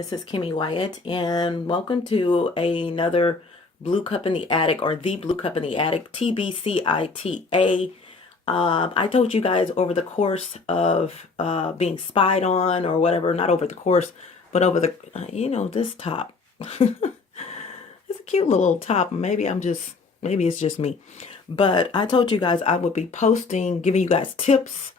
This is Kimmy Wyatt, and welcome to another Blue Cup in the Attic, or the Blue Cup in the Attic, TBCITA. I told you guys over the course of being spied on or whatever, not over the course, but over the, this top. It's a cute little top. Maybe it's just me. But I told you guys I would be posting, giving you guys tips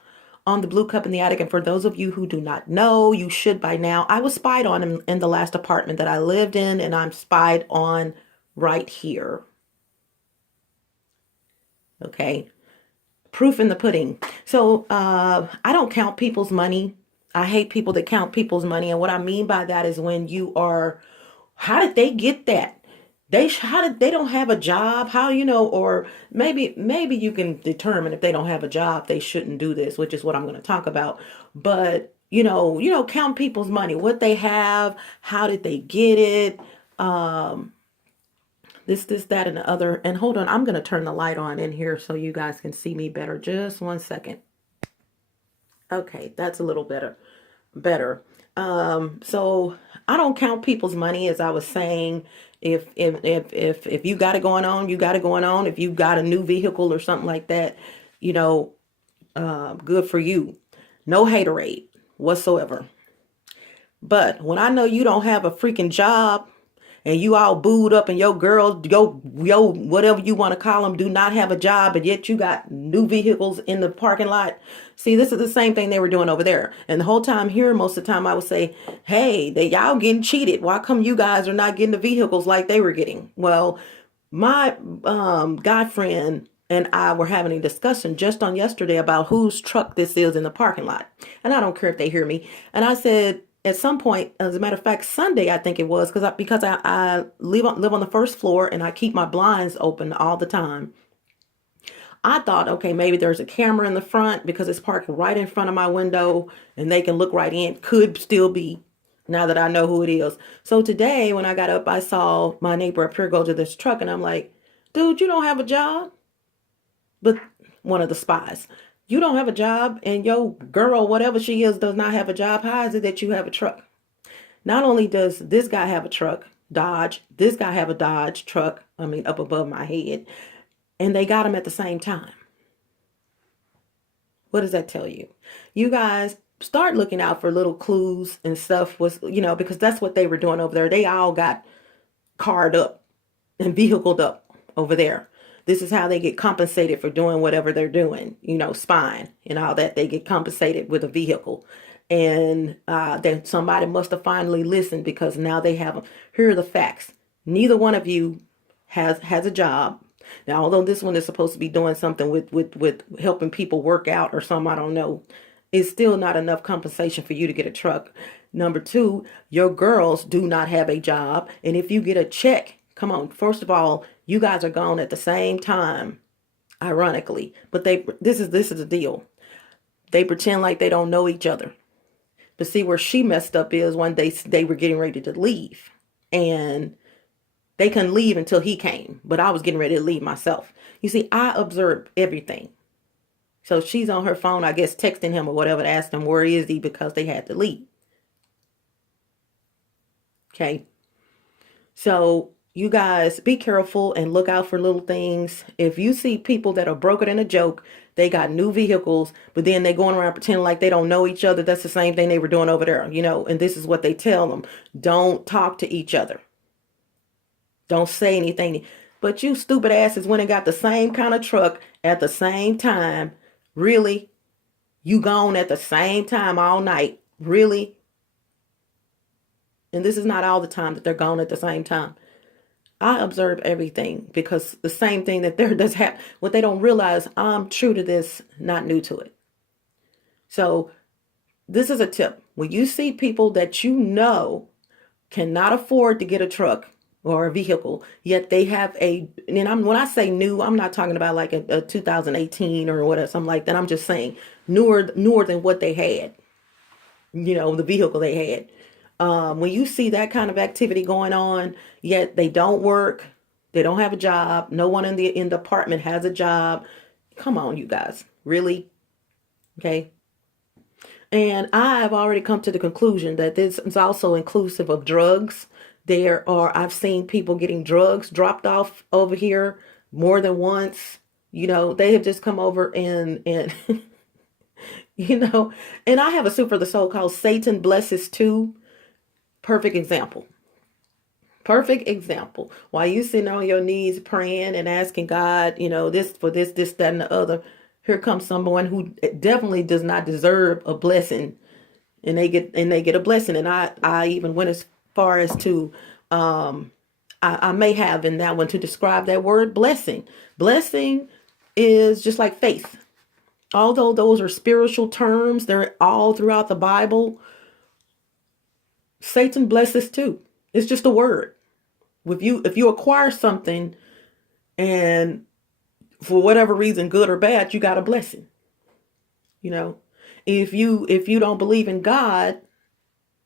on the Blue Cup in the Attic. And for those of you who do not know, you should by now. I was spied on in the last apartment that I lived in, and I'm spied on right here. Okay. Proof in the pudding. So I don't count people's money. I hate people that count people's money. And what I mean by that is when you are, how did they get that? How did they don't have a job? How, or maybe you can determine if they don't have a job, they shouldn't do this, which is what I'm going to talk about. But, count people's money, what they have, how did they get it? This, that, and the other. And hold on, I'm going to turn the light on in here so you guys can see me better. Just 1 second. Okay, that's a little better. So I don't count people's money, as I was saying. If you got it going on, you got it going on. If you got a new vehicle or something like that, good for you. No haterade whatsoever. But when I know you don't have a freaking job and you all booed up and your girls, yo, whatever you want to call them, do not have a job, but yet you got new vehicles in the parking lot. See, this is the same thing they were doing over there. And the whole time here, most of the time I would say, hey, y'all getting cheated. Why come you guys are not getting the vehicles like they were getting? Well, my guy friend and I were having a discussion just on yesterday about whose truck this is in the parking lot. And I don't care if they hear me. And I said, at some point, as a matter of fact, Sunday, I think it was, because I live on the first floor and I keep my blinds open all the time. I thought, okay, maybe there's a camera in the front because it's parked right in front of my window and they can look right in. Could still be, now that I know who it is. So today when I got up, I saw my neighbor up here go to this truck and I'm like, dude, you don't have a job? But one of the spies. You don't have a job and your girl, whatever she is, does not have a job. How is it that you have a truck? Not only does this guy have a truck, Dodge, this guy have a Dodge truck, up above my head, and they got him at the same time. What does that tell you? You guys start looking out for little clues and stuff, because that's what they were doing over there. They all got carred up and vehicled up over there. This is how they get compensated for doing whatever they're doing, spying and all that. They get compensated with a vehicle. And then somebody must have finally listened, because now they have them. Here are the facts. Neither one of you has a job. Now, although this one is supposed to be doing something with helping people work out or something, I don't know, it's still not enough compensation for you to get a truck. Number two, your girls do not have a job. And if you get a check, come on, first of all, you guys are gone at the same time, ironically. But this is the deal. They pretend like they don't know each other. But see, where she messed up is when they were getting ready to leave. And they couldn't leave until he came. But I was getting ready to leave myself. You see, I observed everything. So she's on her phone, I guess, texting him or whatever to ask him where is he, because they had to leave. Okay. So you guys be careful and look out for little things. If you see people that are broker than a joke, they got new vehicles, but then they going around pretending like they don't know each other. That's the same thing they were doing over there, and this is what they tell them. Don't talk to each other. Don't say anything. But you stupid asses went and got the same kind of truck at the same time. Really? You gone at the same time all night? Really? And this is not all the time that they're gone at the same time. I observe everything, because the same thing that does happen, what they don't realize, I'm true to this, not new to it. So this is a tip. When you see people that cannot afford to get a truck or a vehicle, yet they have when I say new, I'm not talking about like a 2018 or whatever, something like that. I'm just saying newer than what they had, the vehicle they had. When you see that kind of activity going on, yet they don't work, they don't have a job, no one in the apartment has a job. Come on, you guys, really? Okay. And I've already come to the conclusion that this is also inclusive of drugs. I've seen people getting drugs dropped off over here more than once. They have just come over and you know, and I have a soup for the soul called Satan Blesses Too. Perfect example. Perfect example. While you sitting on your knees praying and asking God, this for this, that, and the other, here comes someone who definitely does not deserve a blessing, and they get a blessing. And I even went as far as to I may have in that one to describe that word blessing. Blessing is just like faith. Although those are spiritual terms, they're all throughout the Bible. Satan blesses too. It's just a word. If you acquire something and for whatever reason, good or bad, you got a blessing. You know, if you don't believe in God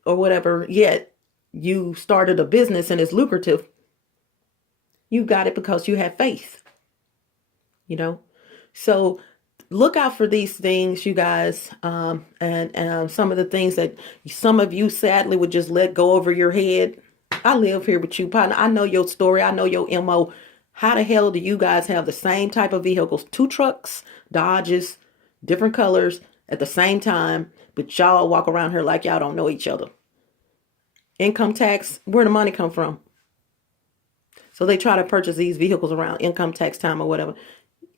or whatever, yet you started a business and it's lucrative, you got it because you have faith. You know, so look out for these things, you guys, and some of the things that some of you sadly would just let go over your head. I live here with you, partner. I know your story. I know your MO. How the hell do you guys have the same type of vehicles, two trucks, Dodges, different colors at the same time, but y'all walk around here like y'all don't know each other? Income tax, where the money come from? So they try to purchase these vehicles around income tax time or whatever.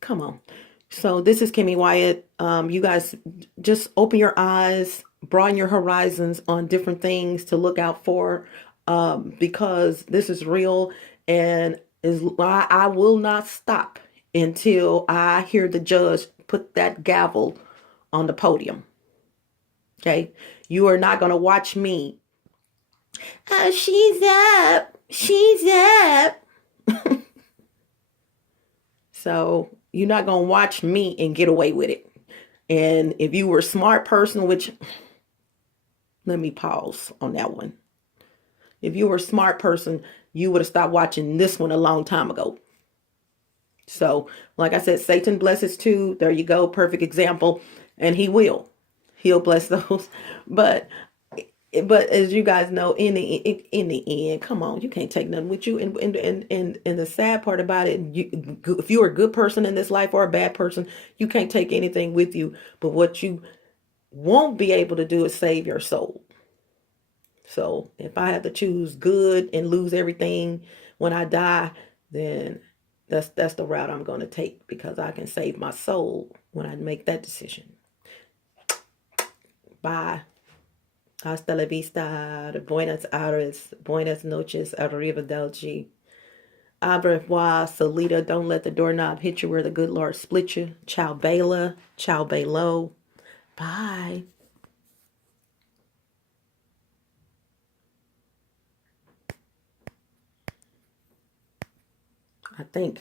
Come on. So this is Kimmy Wyatt. You guys just open your eyes, broaden your horizons on different things to look out for, because this is real, and I will not stop until I hear the judge put that gavel on the podium. Okay, you are not going to watch me. Oh, she's up. She's up. So you're not going to watch me and get away with it. And if you were a smart person, which, let me pause on that one. If you were a smart person, you would have stopped watching this one a long time ago. So, like I said, Satan blesses too. There you go. Perfect example. And he'll bless those. But as you guys know, in the end, come on, you can't take nothing with you. And the sad part about it, if you're a good person in this life or a bad person, you can't take anything with you. But what you won't be able to do is save your soul. So if I have to choose good and lose everything when I die, then that's the route I'm going to take, because I can save my soul when I make that decision. Bye. Hasta la vista, buenas aires, buenas noches, arrivederci. Au revoir, Salita. Don't let the doorknob hit you where the good Lord split you. Ciao, Bela. Ciao, Belo. Bye. I think.